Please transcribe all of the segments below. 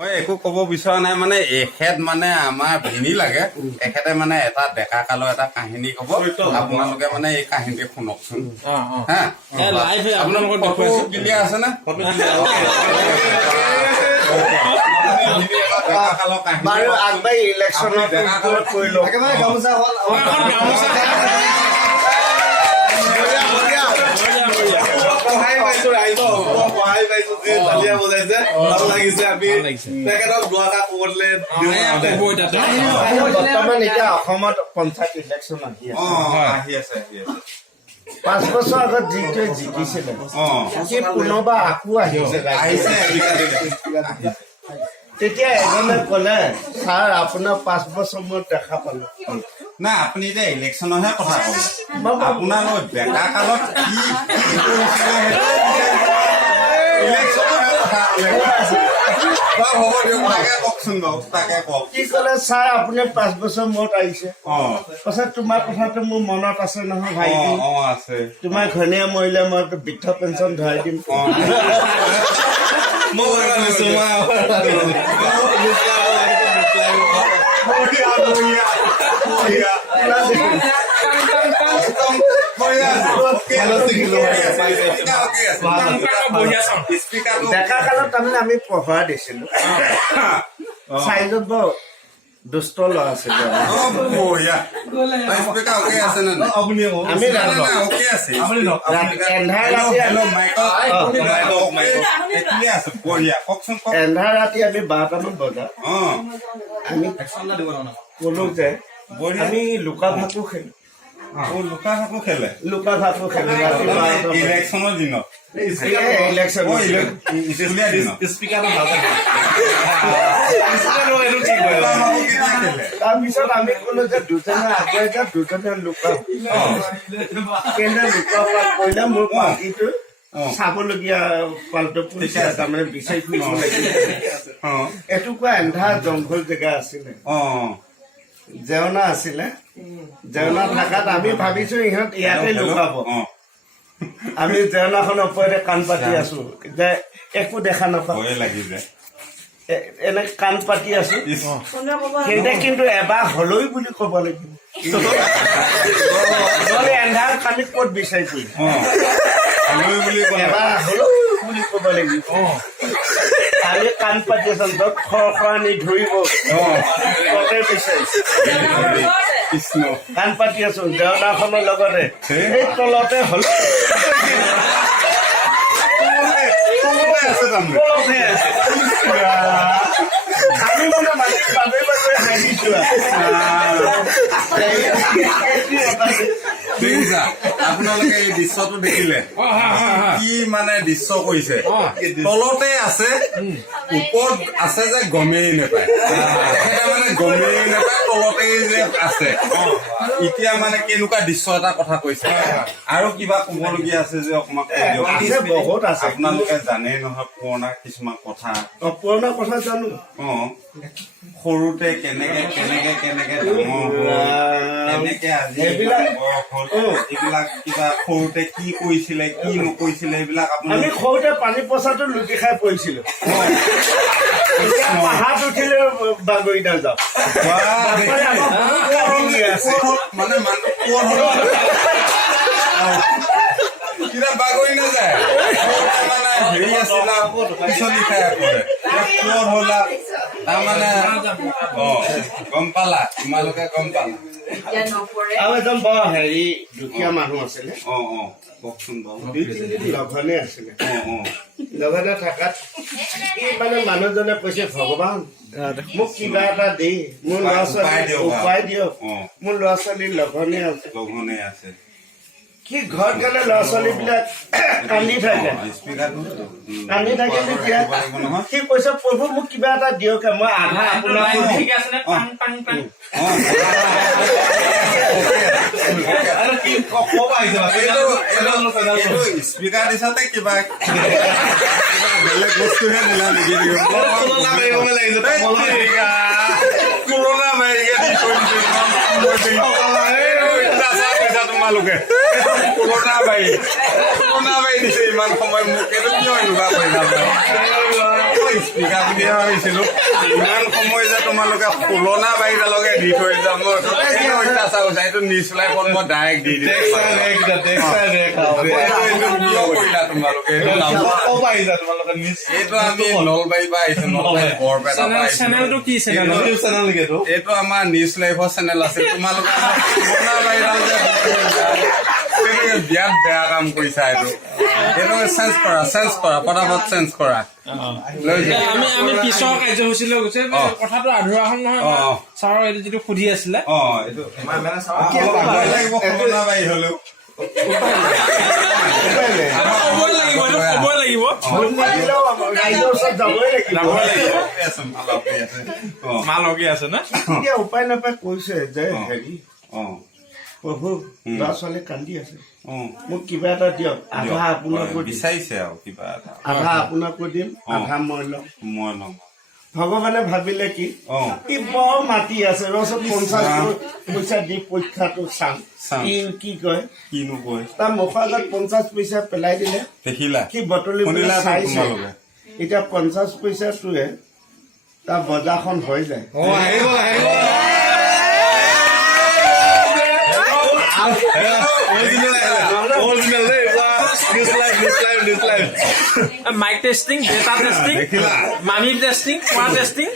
মই একো কব বিচৰা নাই মানে এখেত মানে আমাৰ ভিনি লাগে এখেতে মানে এটা ডেকা কালৰ এটা কাহিনী কব আপোনালোকে মানে এই কাহিনীটো শুনকচোন হা আপোনালোকৰ ফটো ক্লিয়াৰ আছে নে বাৰু আগবাই ইলেকশ্যনত কৰি লওক একেবাৰে গামোচা হ'ল বৰ্তমান এতিয়া অসমত পঞ্চায়ত ইলেকশ্যন আহি আছে 5 বছৰ আগত যিটোৱে জিকিছিলে সি পুনৰবাৰ আকৌ আহিছে তেতিয়া এজনে ক'লে ছাৰ আপোনাৰ 5 বছৰ মূৰত দেখা পালো না আপুনি এতিয়া ইলেকশ্যনৰহে কথা ক'লে আপোনালোক ডেকা কালত কি কি ক'লে ছাৰ আপুনি 5 বছৰ মূৰত আহিছে পাছত তোমাৰ কথাটো মোৰ মনত আছে নহয় ভাইটি আছে তোমাৰ ঘনীয়া মৰিলে মই বৃদ্ধ পেঞ্চন ধৰাই দিম ডেকা কালত তাৰমানে আমি পঢ়োৱা দিছিলো চাইজত বৰ দুষ্ট ল'ৰা আছিলে এন্ধাৰ ৰাতি আমি 12টামান বজাত আমি কলো যে আমি লুকা ভাকু খেলো লুকা ভাকু খেলো ইলেকশ্যনৰ দিনত তাৰপিছত আমি কলো যে দুজনে আগুৱাই যাম দুজনে লুকা কেনে লুকা পাল কৰিলে মোৰ পাৰ্টিটো চাবলগীয়া পালটো তাৰমানে বিচাৰি ফুৰিব লাগিলে এটুকুৰা এন্ধাৰ জংঘল জেগা আছিলে জেওনা আছিলে জেওনা থকাত আমি ভাবিছো ইহঁত ইয়াতে লুকাব আমি জেওনাখনৰ ওপৰতে কাণ পাতি আছো যে একো দেখা নাপাওঁ এনে কাণ পাতি আছো কিন্তু এবাৰ হলৈ বুলি কব লাগিব এন্ধাৰ কাণিত ক'ত বিচাৰি ফুৰি এবাৰ হলৈ বুলি কব লাগিব আমি কাণ পাতি আছো য'ত খৰখৰানি ধৰিব ততে বিচাৰিছো কাণ পাতি আছো জেওনাখনৰ লগতে এই তলতে হল আমি মানে মাটিত বাগৰি বাগৰি হাঁহিছো আপোনালোকে এই দৃশ্যটো দেখিলে কি মানে দৃশ্য কৰিছে তলতে আছে ওপৰত আছে যে গমেই নাপায় মানে গমেই নাপায় তলতে যে আছে এতিয়া মানে কেনেকুৱা দৃশ্য এটা কথা কৈছে আৰু কিবা কবলগীয়া আছে যে অকমান বহুত আছে আপোনালোকে জানে নহয় পুৰণা কিছুমান কথা পুৰণা কথা জানো সৰুতে কেনেকে ডাঙৰ কেনেকে আজি এইবিলাক কিবা সৰুতে কি কৰিছিলে কি নকৰিছিলে এইবিলাক আমি সৰুতে পানী পচাটো লুটি খাই পৰিছিলো পাহাৰত উঠিলে বাগৰি নাযাওঁ মানে কিবা বাগৰি নাযায় মানে হেৰি আছিলে পিছলি খাই পৰে হলা তাৰমানে গম পালা তোমালোকে গম পালা আৰু এজন বৰ হেৰি দুখীয়া মানুহ আছিলে কওকচোন বাৰু লঘনে আছিলে লঘনে থাকাত ই মানে মানুহজনে কৈছে ভগৱান মোক কিবা এটা দি মোৰ ল'ৰা ছোৱালী উপায় দিয়ক মোৰ ল'ৰা ছোৱালী লঘনে আছে কি ঘৰত গ'লে ল'ৰা ছোৱালী বিলাক কান্দি থাকে তেতিয়া সি কৈছে প্ৰভু মোক কিবা এটা দিয়ক মই আধা আপোনাক স্পীকাৰ দিছতে কিবা বেলেগ বস্তুহে দিলা নেকি পুৰণা তোমালোকে পুৰণা বাৰী দিছে ইমান সময় মোক এইটো কিয় এনেকুৱা কৰিলা স্পীকাৰ বুলিহে ভাবিছিলো ইমান সময় যে তোমালোকে পুৰণা বাৰীডালকে দি থৈ যাম মই অত্যাচাৰ হৈছে এইটো নিউজ লাইভত মই ডাইৰেক্ট দি দিম কিয় কৰিলা তোমালোকে এইটো আমি নলবাৰীৰ পৰা আহিছো নলবাৰী বৰপেটা চেনেলটো কি চেনেল এইটো আমাৰ নিউজ লাইভৰ চেনেল আছে তোমালোকে পুৰণা বাৰীডাল যে বিৰাট বেয়া কাম কৰিছা এইটো চেঞ্জ কৰা পটাপট চেঞ্জ কৰা আমি পিছৰ কাৰ্যসূচীলৈ গৈছে কথাটো আধৰুৱা হ'ল নহয় ছাৰৰ এইটো যিটো সুধি আছিলে মা লগি আছে না উপায় নাপায় কৈছে যে হেৰি প্ৰভু ল'ৰা ছোৱালী কান্দি আছে মোক কিবা এটা দিয়ক আধা আপোনাকো বিচাৰিছে আৰু কিবা এটা আধা আপোনাকো দিম আধা মই ল'ম ভগৱানে ভাবিলে কি বৰ মাতি আছে ৰচোন 50 পইচা দি পৰীক্ষাটো চাম কি কয় কিনো কয় তাৰ মুখৰ আগত 50 পইচা পেলাই দিলে দেখিলা সি বটলি চাইছে এতিয়া 50 পইচাটোৱে তাৰ বজাৰখন হৈ যায় মাইক টেষ্টিং ডেটা টেষ্টিং মানি টেষ্টিং কোৱা টেষ্টিং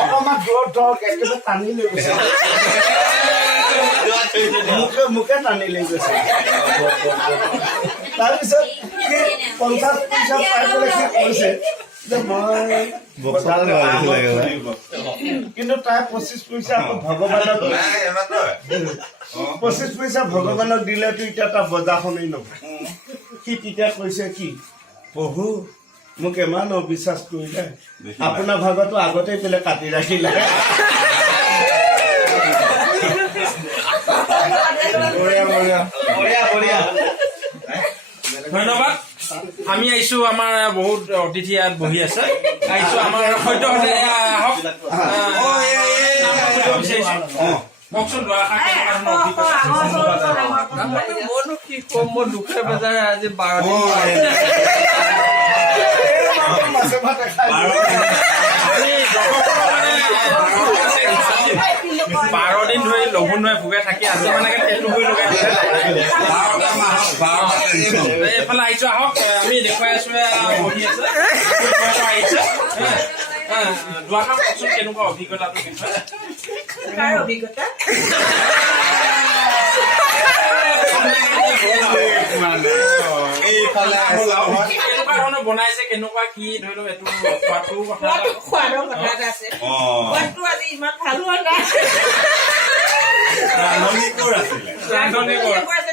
অকণমান টানি লৈ গৈছে মুখে টানি লৈ গৈছে তাৰপিছত 50 পইচা পাই পেলাই সি কৈছে যে মই কিন্তু তাই 25 পইচা ভগৱানক 25 পইচা ভগৱানক দিলেতো এতিয়া তাৰ বজাৰখনেই নহয় সি তেতিয়া কৈছে কি প্ৰভু মোক ইমান অবিশ্বাস কৰিলে আপোনাৰ ভাগতো আগতে পেলাই কাটি ৰাখিলে ধন্যবাদ আমি আহিছো আমাৰ বহুত অতিথি ইয়াত বহি আছে আহিছো আমাৰ সদ্যহতে আহক কওকচোন মইনো কি কম মই দুখে বেজাৰে আজি 12 দিন ধৰি লঘোণে ভোগে থাকি আজি মানে তেলটো হৈ লগাই এইফালে আহিছো আহক আমি দেখুৱাই আছো বহি আছে আহিছে দুআষাৰ কওকচোন কেনেকুৱা অভিজ্ঞতাটোৰ বিষয়ে অভিজ্ঞতা কেনেকুৱা ধৰণৰ বনাইছে কেনেকুৱা কি ধৰি লওক এইটো খোৱাটোৰ কথা খোৱাদৰ কথা এটা আছে খোৱাদটো আজি ইমান ভাল হোৱা নাই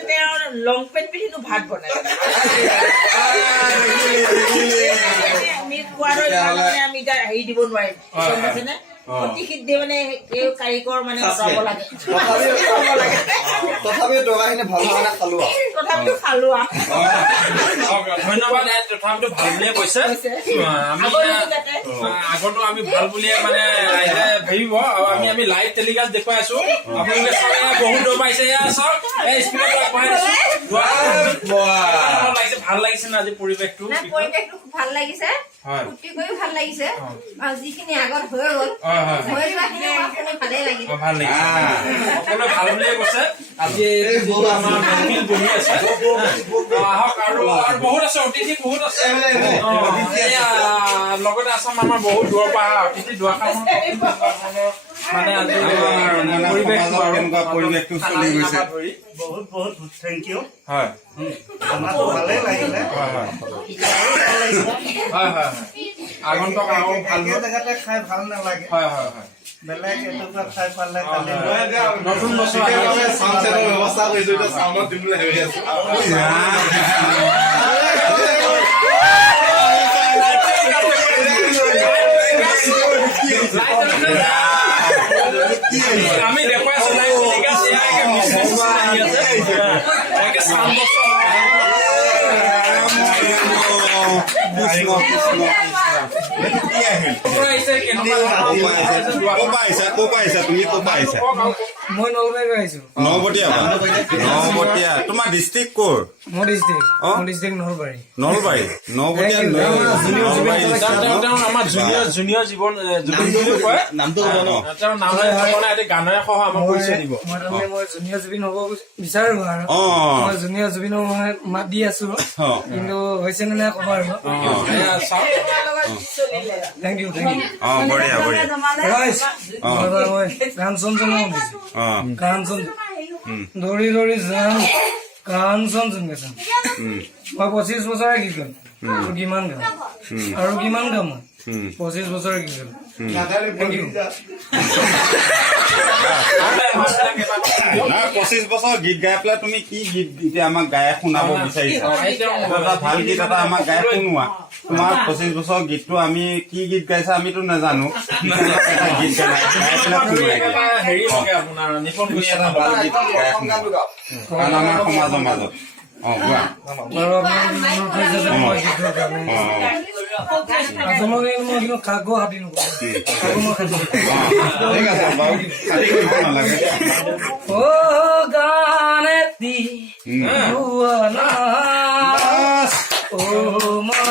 তেওঁৰ লং পেণ্ট পিন্ধি ভাত বনাইছে আমি খোৱাদৰ আমি এতিয়া হেৰি দিব নোৱাৰিম গম পাইছেনে অতি শীঘ্ৰে মানে এই কাৰিকৰ মানে চাব লাগে তথাপিও টকাখিনি ভাল মানে খালো তথাপিও খালো ধন্যবাদ তথাপিতো ভাল বুলিয়ে কৈছে আগতো আমি ভাল বুলিয়ে মানে ৰাইজে ভাবিব আৰু আমি লাইভ টেলিকাষ্ট দেখুৱাই আছো আপোনালোকে চাগে বহুত দৌৰ পাইছে এয়া চাওক এই স্পিডত বহাই দিছো ভাল লাগিছে না আজি পৰিৱেশটো ভাল লাগিছে ফুটি কৰি ভাল লাগিছে আৰু যিখিনি আগত হৈ গ'ল হৈ যোৱাখিনি ভালেই লাগিল ভাল লাগিছে সকলোৱে ভাল বুলিয়ে কৈছে আজি আমাৰ মেহফিল বহি আছে আহক আৰু বহুত আছে অতিথি বহুত আছে লগতে আছাম আমাৰ বহুত দূৰৰ পৰা অতিথি দুআষাৰ মানে আজি পৰিৱেশটো চলি গৈছে বহুত বহুত থেংক ইউ হয় আমাৰতো ভালেই লাগিলে হয় হয় আগন্তক আৰু ভাল জেগাতে খাই ভাল নালাগে হয় হয় হয় বেলেগ এটুকুৰা খাই পালে নতুন বছৰ ব্যৱস্থা কৰিছো এতিয়া চাউণ্ডত দিবলৈ হেৰি আছো আমি দেখুৱাই আছো এইটো কি আহিল? পৰা আহিছে কেনেকুৱা ক'ৰ পৰা আহিছা তুমি? ক'ৰ পৰা আহিছা? মই নলবাৰীৰ পৰা আহিছো। নলবতীয়া পৰা? নলবতীয়া। তোমাৰ ডিষ্ট্ৰিক্ট ক'ৰ? মোৰ ডিষ্ট্ৰিক্ট নলবাৰী। নলবাৰী। নলবতীয়া নলবাৰী তেওঁ আমাৰ জুনিয়ৰ জীৱন বুলি কয় নামটো ক'ব ন? তেওঁৰ নাম গানেৰে সহ আমাক পৰিচয় দিব। মই জুনিয়ৰ জুবিন হ'ব বিচাৰো আৰু মই জুনিয়ৰ জুবিন মই মাত দি আছো, কিন্তু হৈছে নে নাই ক'ব আৰু। Thank you. বঢ়িয়া বঢ়িয়া। মই কাঞ্চনজংঘা শুনিছো। কাঞ্চন দৌৰি দৌৰি যাম কাঞ্চনজংঘা মই 25 বছৰে কি কৰিম আৰু কিমান গাম আৰু কিমান গাম মই 25 বছৰে কি কৰিম। Thank U. 25 বছৰ গীত গাই পেলাই তুমি কি গীত এতিয়া আমাক গাই শুনাব বিচাৰিছা? এটা ভাল গীত এটা আমাক গাই শুনোৱা। তোমাৰ 25 বছৰ গীতটো আমি কি গীত গাইছা আমিতো নাজানো। এটা গীত গাই পেলাই হেৰি আপোনাৰ নিপন তুমি এটা ভাল গীত গাই শুনোৱা কাৰণ আমাৰ সমাজৰ মাজত। গোৱা। কাকো হাতি নকৰো। ঠিক আছে বাৰু, খালি কৰিব নালাগে। ও গানেতি দুয়ানা ও মা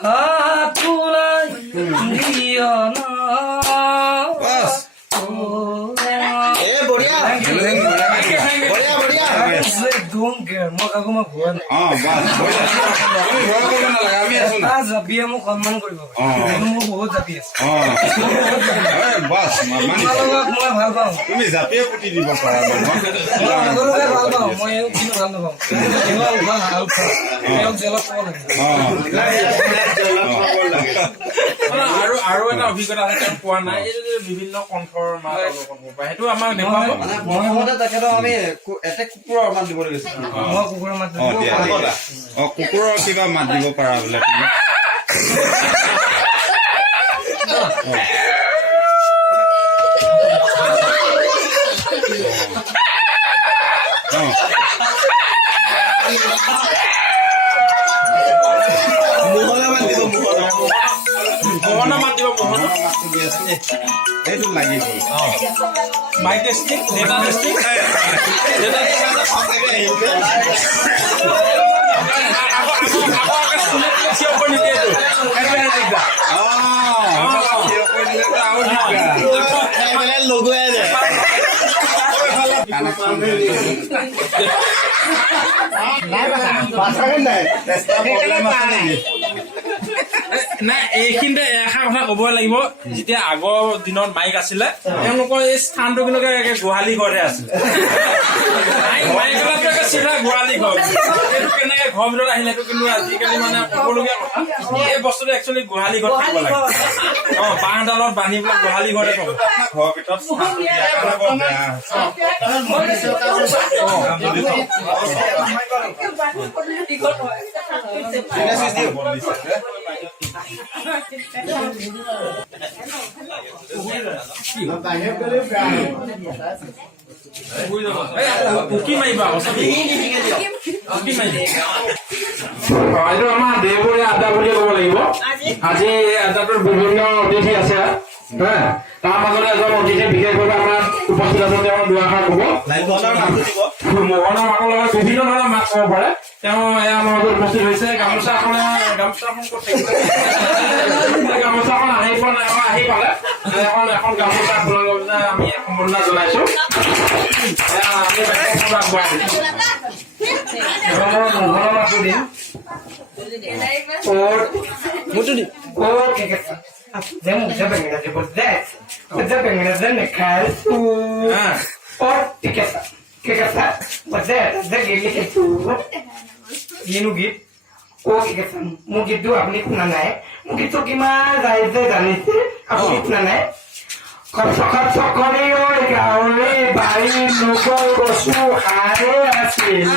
হাতুলাই দিয়ানা মই কাকো মই ভুৱা নাই। জাপিয়ে মোক সন্মান কৰিব মোৰ বহুত জাপি আছে। মই ভাল পাওঁ। তুমি জাপিয়ে পুতি দিব পাৰা। সকলোকে ভাল পাওঁ, মই কিন্তু ভাল নাপাওঁ। তেওঁক জেলত থব লাগে। আৰু এটা অভিজ্ঞতা আছে তেওঁ পোৱা নাই, এই যে বিভিন্ন কণ্ঠৰ মাত সেইটো আমাক দেখুৱাব। তেখেতক আমি এটা কুকুৰৰ মাত দিব লাগিছিল। মই কুকুৰৰ মাত কুকুৰৰ কিবা মাত দিব পাৰা বোলে তুমি। মোহনা মাত দিব। মোহনা মাত দিব। মোহনা মাতটো দি আছো সেইটো লাগি গ'ল। Mike testing, data testing. লগুৱাই যায়। নাই এইখিনিতে এষাৰ কথা ক'বই লাগিব, যেতিয়া আগৰ দিনত মাইক আছিলে তেওঁলোকৰ এই স্থানটো কিন্তু গোহালি ঘৰতে আছিলে। চিধা গোহালি ঘৰ, এইটো কেনেকে ঘৰৰ ভিতৰত আহিলে সেইটো কিন্তু আজিকালি মানে ক'বলগীয়া কথা। এই বস্তুটো একচুৱেলি গোহালি ঘৰত থাকিব লাগে। বাঁহডালত বান্ধি পেলাই গোহালি ঘৰতে থব। ঘৰৰ ভিতৰত উকি মাৰিবা এইটো আমাৰ দেওবৰীয়া আড্ডা বুলিয়ে ক'ব লাগিব। আজি এই আড্ডাটোৰ বিভিন্ন অতিথি আছে, তাৰ মাজতে এজন অতিথি বিশেষভাৱে আমাৰ উপস্থিত আছে। তেওঁ দুআষাৰ ক'ব। মোহনৰ মাকৰ লগত বিভিন্ন ধৰণৰ মাছ খাব পাৰে। তেওঁ এয়া আমাৰ মাজত উপস্থিত হৈছে। গামোচাখন গামোচাখন আহি পোৱা নাই, আহি পালে এখন গামোচা আপোনালোকে আমি সম্বৰ্ধনা জনাইছো। মোৰ গীতটো আপুনি শুনা নাই? মোৰ গীতটো কিমান ৰাইজে জানিছে আপুনি শুনা নাই? খচখচকৰি ঐ গাঁৱৰে বাৰী নগৰ কচু হাৰে আছিল।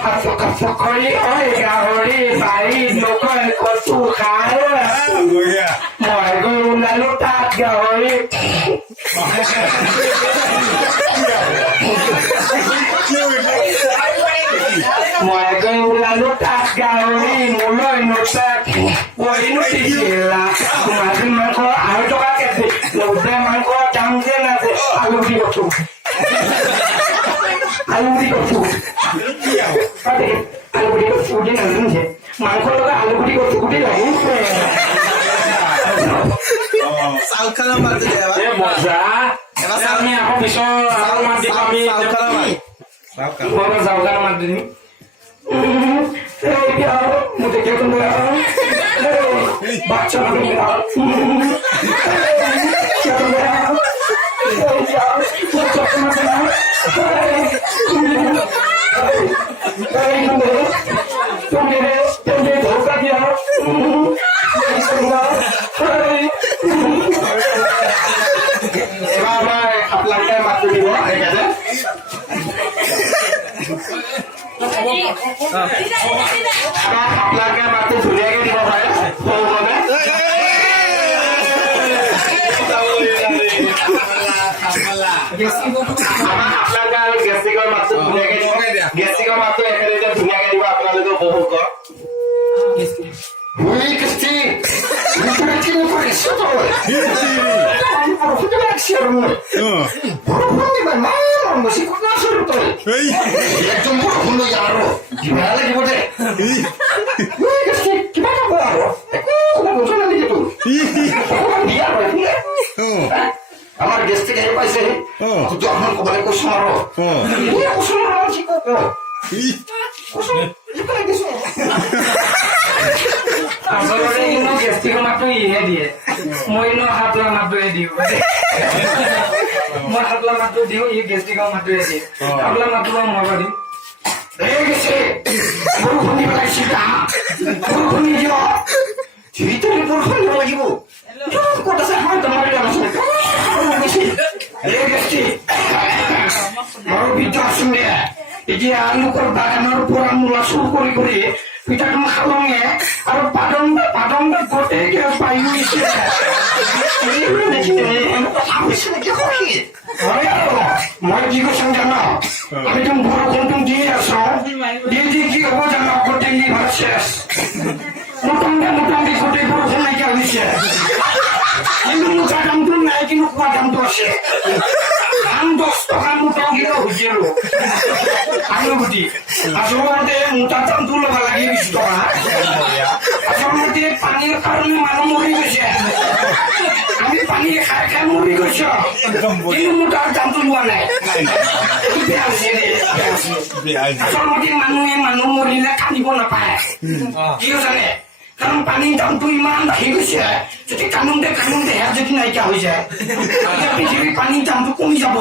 খচখচকৰি ঐ গাঁৱৰে বাৰী নগৰ কচু হাৰে আছিল। মই গৈ ওলালো তাত গাঁৱৰে মই গৈ ওলালো তাত গাহৰি মোলৈ নোটাক পৰি নুঠিছিলা মাছ মাংস আৰু টকা কেজি লৌতে মাংস দাম যে নাছে আলু দি কচু আলু দি কচু আলু দি কচু দি নাজানিছে মাংস লগা আলু দি কচু দি লাগিছে চাউল খালা মাতি দে এবাৰ মজা এবাৰ আমি আকৌ পিছৰ আৰু মাত দিব আমি চাউল খালা মাত যাওঁগাৰ মাত দিম মোৰ তেতিয়া বাচ্চা ধোকা দিয়া এবাৰ আমাৰ আপোনালোকে মাতি দিব সেইকাৰণে আপোনালোকে মাতি ধুনীয়াকে দিব পাৰে আপোনালোকে আৰু গেষ্টিকৰ মাতটো ধুনীয়াকে দিব গেষ্টিকৰ মাতটো একেলগে ধুনীয়াকে দিব আপোনালোকে উপভোগ কৰক Ui, Cristi! Não pareceu, não? Não pareceu, não? Não, mas você conhece, não? É que um pouco no yaro. Que merda que você? Ui, Cristi, que vai acabar? É como você não liga tudo? Dia, vai vir? আমার দেশ থেকে পাইছে যখন কবলে question মারো question মারো ঠিক আচলতে ইনো গেষ্টিকৰ মাতটো ইহে দিয়ে মই ইনো হাতলা মাতটোহে দিওঁ মই হাতলা মাতটো দিওঁ ই গেষ্টিকৰ মাতটোহে দিয়ে হাতলা মাতটো মই দিম এই গেছে বৰষুণ দিব লাগিছিল বৰষুণ নিদিব ভিতৰে বৰষুণ দিব লাগিব ক'ত আছে হয় তোমাৰ গান আছে এই গেষ্টি মোৰ ভিতৰত আছোঁ দে এতিয়া লোকৰ বাগানৰ পৰা মূলা চুৰ কৰি কৰি পিঠাটো খালঙে আৰু পাদংটা গোটেইকে পাই গৈছে মই কি কৈছো জানো আমি তুমি বৰষুণ দি আছো দি কি হ'ব জানো গোটেই লিভাৰ শেষ মোটামুটি গোটেই বৰষুণ নাইকিয়া হৈছে কিন্তু মোটা দামটো নাই কিন্তু খোৱা দামটো আছে আম 10 টকা মোটা কিলো হৈছে আলুগুটি আচলতে মোটা দামটো ল'ব লাগে 20 টকা আচলতে পানীৰ কাৰণে মানুহ মৰি গৈছে আমি পানী খাই খাই মৰি গৈছো কিন্তু মোটাৰ দামটো লোৱা নাই আচলতে মানুহ মৰিলে কান্দিব নাপায় কিয় জানে কাৰণ পানীৰ দামটো ইমান বাঢ়ি গৈছে যদি কান্দোতে সেয়া যদি নাইকিয়া হৈ যায় পৃথিৱীৰ পানীৰ দামটো কমি যাব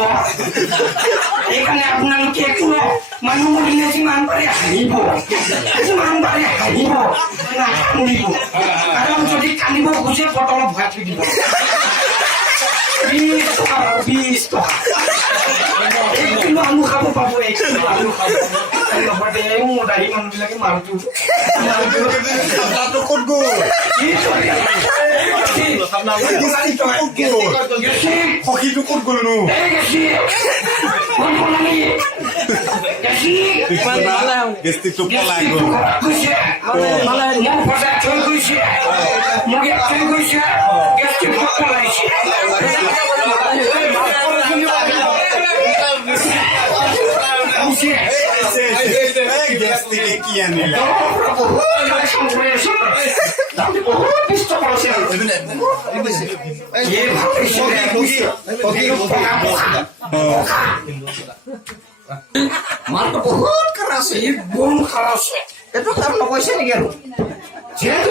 সেইকাৰণে আপোনালোকে কোনো মানুহ মৰিলে যিমান পাৰে হাঁহিব নাকান্দিব কাৰণ যদি কান্দিব খোজে বটলত ভৰাই থৈ দিব 20 টকা 20 টকা কিন্তু আলু খাব পাব আলু খাব লগতে মোৰ দাঢ়ি মানুহবিলাকে মালটো ক'ত গ'ল সখীটো ক'ত গ'লনো গেষ্টিকটো পলাই গ'ল গেষ্টিকে কি আনিলে মালটো বহুত খাৰা আছে ই বম খাৰা আছে এইটো তাৰ নকৈছে নেকি আৰু যেহেতু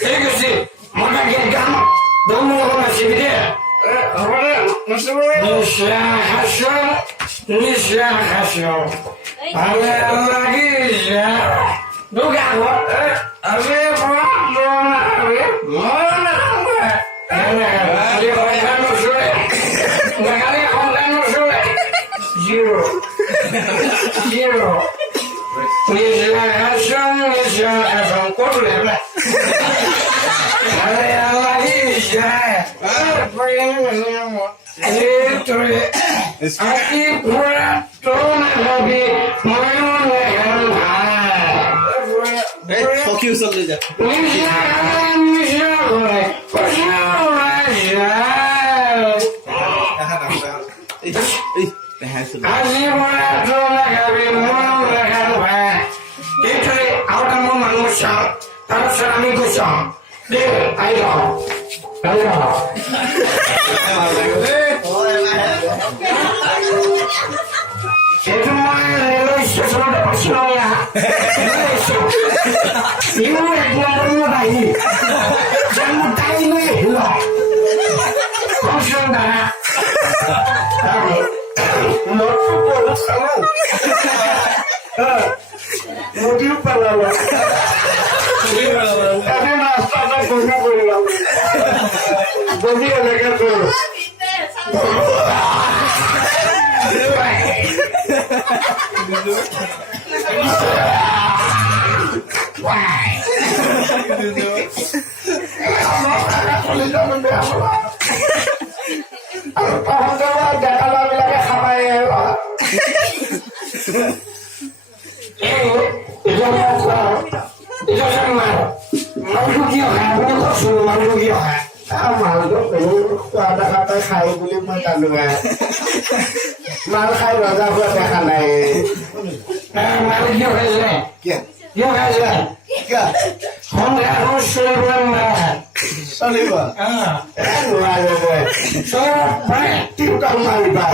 ঠিক আছে মই গান দম আছে দে নিশ্চয় ale lagi ya bukan ale Aquí সখী ওচৰত লৈ যা তাৰপিছত আমি গৈছো সেইটো মই ৰেলৱে ষ্টেচনত শ্বিলঙীয়া নদীও পেলাব ৰাস্তাটা গধুৰ কৰিলাম যদি এনেকে কৰো ডেকালাবিলাকে খাবাই মানুহটো কিয় খায় আপুনি কওকচোন মানুহটো কিয় খায় মানুহটো খোৱা দেখা পাই খাই বুলি মই জানো মাল খাই ৰজা হোৱা দেখা নাই মাল কিয় খাইছে কিয় খাইছে সন্ধিয়া চলিব চলিব টিউটাল মাৰিবা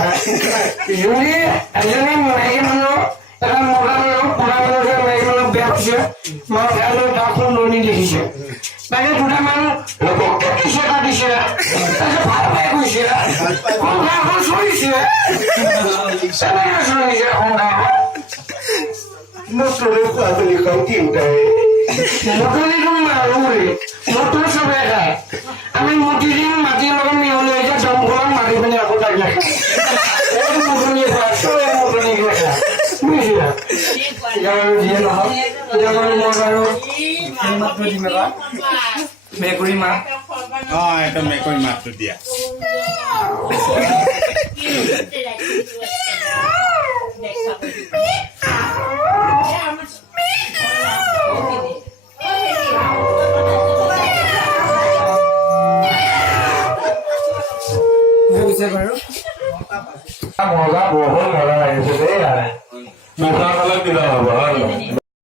যদি এজনী মাইকী মানুহ এটা মতা মানুহ মাইকী মানুহ বেয়া পাইছে মই গাখোন ননি দেখিছে তাকে দুটামান দিছে কাটিছে ভাল পাই গৈছে সংসাৰখন চলিছে কেনেকে চলিছে সংসাৰখন নতুন খোৱা বুলি কওঁ তিনিটাই নতুনিটো মাৰোৱে নতুন চবে খায় আমি মুঠি দিম মাটিৰ লগত মিহলি হৈছে জংঘলত মাৰি পিনে আকৌ তাক নাখায় এই নতুনি খোৱা চবে নতুনি খোৱা বুজিছা যিয়ে নহওক এতিয়া বাৰু মই বাৰু এই মাত্ৰ দিম এবাৰ মেকুৰী মাত এটা মেকুৰী মাতটো দিয়া বাৰু মজা বহুত মজা লাগিছে দেই মজা খালে কিবা হ'ব